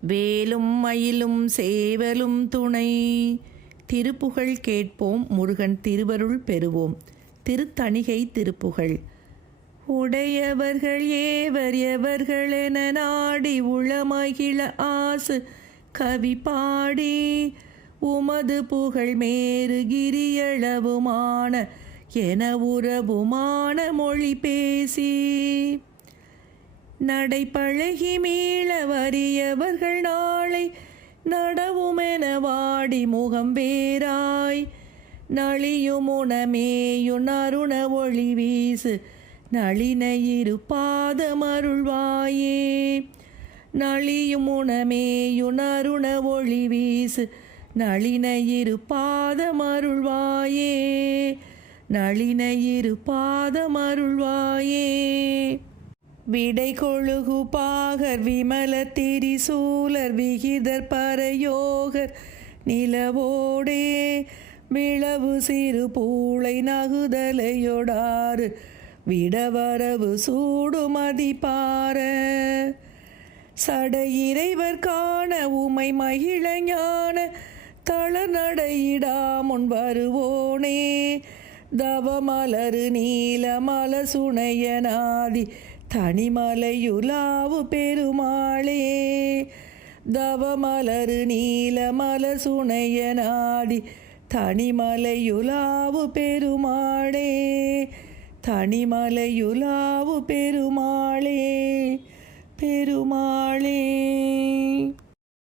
வேலும் மயிலும் சேவலும் துணை. திருப்புகழ் கேட்போம், முருகன் திருவருள் பெறுவோம். திருத்தணிகை திருப்புகழ். உடையவர்கள் ஏவர் எவர்களென நாடி உளமகிழ ஆசு கவி பாடி உமது புகழ் மேறு கிரியளவுமான என உறவுமான மொழி பேசி நடை பழகி மீள வறியவர்கள் நாளை நடவுமென வாடி முகம் வேராய் நளியும் உணமேயு நறுண ஒளி வீசு நளின இரு பாதமருள்வாயே. நளியும் உணமேயு நறுண ஒளி வீசு நளின இரு பாதமருள்வாயே. நளின இரு பாதமருள்வாயே. விடை கொழுகு பாகர் விமல திரிசூலர் விகிதர் பரயோகர் நிலவோடே விளவு சிறு பூளை நகுதலையொடாறு விடவரவு சூடுமதி பார சடை இறைவர் காண உமை மகிழ ஞான தளர் நடையிடாமுன் வருவோனே. தவமலரு நீலமல சுனையநாதி தனிமலையுலாவு பெருமாளே. தவமலரு நீலமல சுனையநாதி தனிமலையுலாவு பெருமாளே. தனிமலையுலாவு பெருமாளே பெருமாளே.